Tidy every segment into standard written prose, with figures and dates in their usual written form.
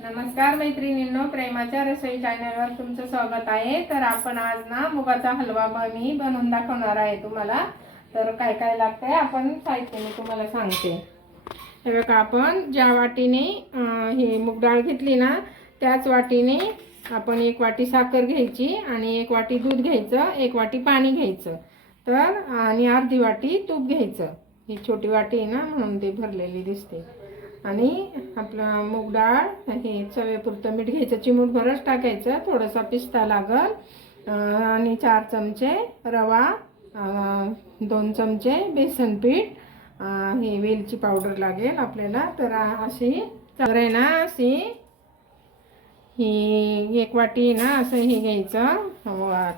नमस्कार मैत्रिणींनो, प्रेमाच्या रसोई चॅनलवर तुमचं स्वागत आहे। तर आपण आज ना मुगाचा हलवा मी बनवून दाखवणार आहे तुम्हाला। तर काय काय लागतंय आपण साहित्य मी तुम्हाला सांगते। हे बघा, आपण ज्या वाटीने हे मूग डाळ घेतली ना त्याच वाटीने आपण 1 वाटी साखर घ्यायची आणि 1 वाटी दूध घ्यायचं, 1 वाटी पाणी घ्यायचं, तर आणि अर्धी वाटी तूप घ्यायचं। ही छोटी वाटी आहे ना म्हणून ती भरलेली दिसते। आणि आपलं मूग डाळ हे चवीपुरतं मीठ घ्यायचं, चिमूटभरच टाकायचं, थोडासा पिस्ता लागल आणि 4 चमचे रवा, 2 चमचे बेसन पीठ, हे वेलची पावडर लागेल आपल्याला। तर अशी आहे ना, अशी ही 1 वाटी ना असं हे घ्यायचं,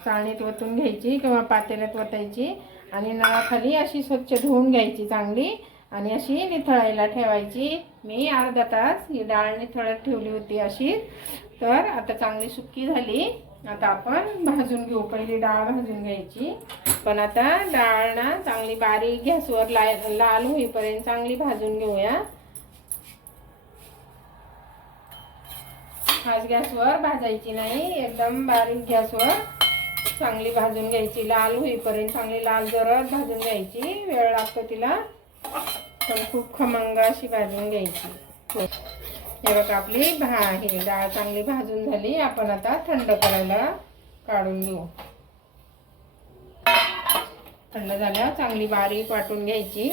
चाळणीत वतून घ्यायची किंवा पातेल्यात वतायची आणि नळाखाली अशी स्वच्छ धुवून घ्यायची चांगली आणि अशी निथळायला ठेवायची। मी अर्धा तास ही डाळ निथळत ठेवली होती अशी। तर आता चांगली सुकी झाली। आता आपण भाजून घेऊ, पहिली डाळ भाजून घ्यायची। पण आता डाळ ना चांगली बारीक गॅसवर लाल होईपर्यंत चांगली भाजून घेऊया। हाच गॅसवर भाजायची नाही, एकदम बारीक गॅसवर चांगली भाजून घ्यायची, लाल होईपर्यंत चांगली लाल जरद भाजून घ्यायची। वेळ लागतो तिला, पण खूप खमंग अशी भाजून घ्यायची। हे बघा, आपली ही डाळ चांगली भाजून झाली। आपण आता थंड करायला काढून घेऊ। थंड झाल्यावर चांगली बारीक वाटून घ्यायची।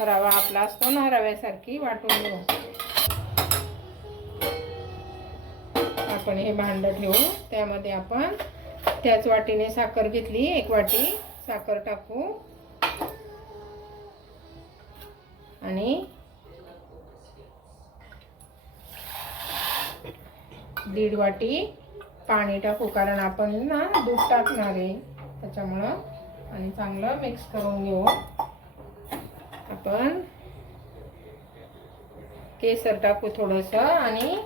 रवा आपला असतो ना रव्यासारखी वाटून घेऊ। आपण हे भांड ठेवू, त्यामध्ये आपण त्याच वाटीने साखर घेतली, 1 वाटी साखर टाकू आणि 1.5 वाटी पाणी टाकू, कारण आपण ना दूध टाकणार आहे त्याच्यामुळं। आणि चांगलं मिक्स करून घेऊ। आपण केसर टाकू थोडंसं आणि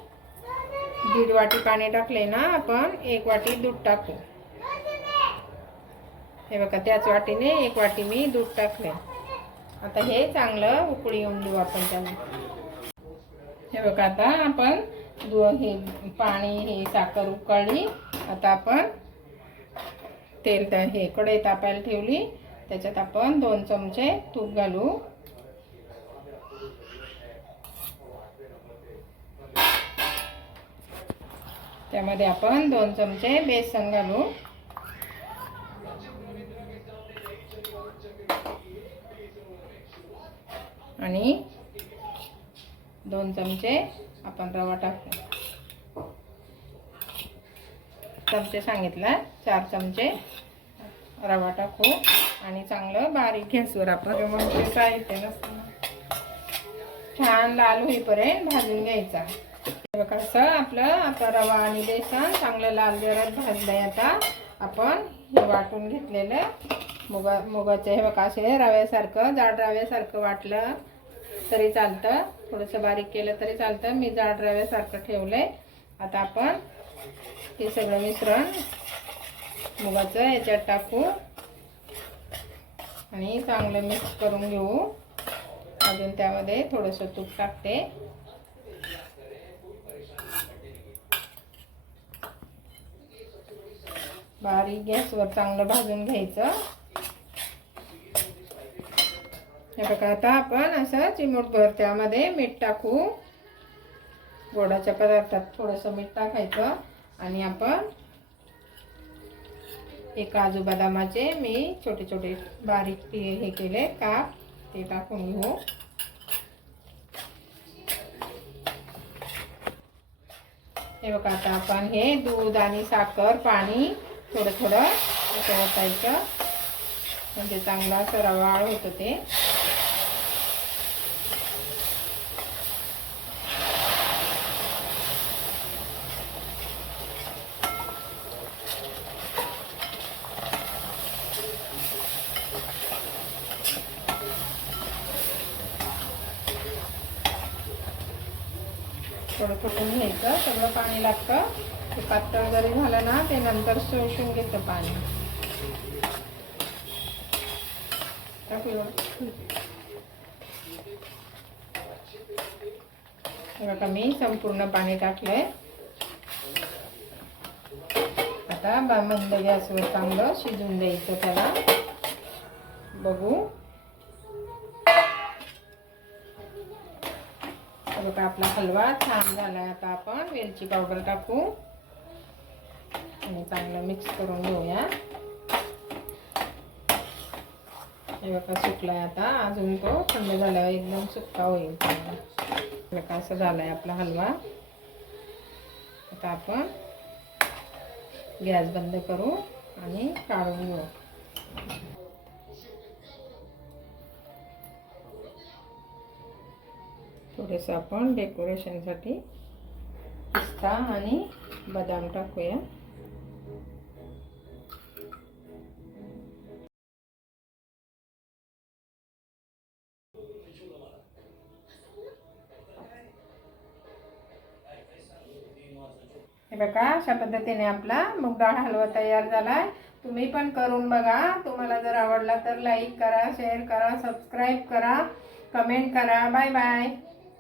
1.5 वाटी पाणी टाकले ना आपण 1 वाटी दूध टाकू। हे बघा, त्याच वाटीने 1 वाटी मी दूध टाकले। आता हे चांगलं उकळी येऊन देऊ आपण त्याला। हे बघा, आता आपण हे पाणी हे साखर उकळली। आता आपण तेल हे कढई तापायला ठेवली, त्याच्यात आपण 2 चमचे तूप घालू। त्यामध्ये आपण 2 चमचे बेसन घालू आणि 2 चमचे आपण रवा टाकू। चमचे सांगितला, 4 चमचे रवा टाकू आणि चांगलं बारीक गॅसवर आपण मग ते साहित्य नसतं छान लाल होईपर्यंत भाजून घ्यायचा। बघा, असं आपलं आता रवा आणि बेसन चांगलं लाल जरद भाजलंय। आता आपण हे वाटून घेतलेलं मुगाचे हे बघा, असे रव्यासारखं जाड रव्यासारखं वाटलं तरी चालतं, थोडंसं बारीक केलं तरी चालतं। मी जाड रव्यासारखं ठेवलंय। आता आपण हे सगळं मिश्रण मुगाचं याच्यात टाकू आणि चांगलं मिक्स करून घेऊ। अजून त्यामध्ये थोडंसं तूप टाकते। बारीक गॅसवर चांगलं भाजून घ्यायचं। हे बघा, आता आपण असं चिमूटभर त्यामध्ये मीठ टाकू। गोडाच्या पदार्थात थोडंसं मीठ टाकायचं आणि आपण काजू बदामाचे मी छोटे छोटे बारीक हे केले काप, ते टाकून घेऊ। हे बघा, आता आपण हे दूध आणि साखर पाणी थोडं थोडं असं ओतायचं, म्हणजे चांगला असं रवाळ होतं ते। थोडं थोडं घ्यायचं, सगळं पाणी लागतं। ते पातळ जरी झालं ना ते नंतर शोषून घेतं पाणी। बघा मी संपूर्ण पाणी टाकलंय. आता मंद गॅसवर चांगलं शिजून द्यायचं त्याला. बघू बघा आपला हलवा छान झालाय. आता आपण वेलची पावडर टाकू आणि चांगलं मिक्स करून घेऊया. हे बघा सुकलाय. आता अजून तो थंड झाल्यावर एकदम सुक्का होईल. बघा असं झालाय आपला हलवा. आता आपण गॅस बंद करू आणि काढून घेऊ. थोडेसे आपण डेकोरेशनसाठी पिस्ता आणि बदाम टाकूया. हे बघा अशा पद्धतीने आपला मूग डाळ हलवा तयार झालाय. तुम्ही पण करून बघा. तुम्हाला जर आवडला तर लाईक करा, शेअर करा, सबस्क्राईब करा, कमेंट करा. Bye bye.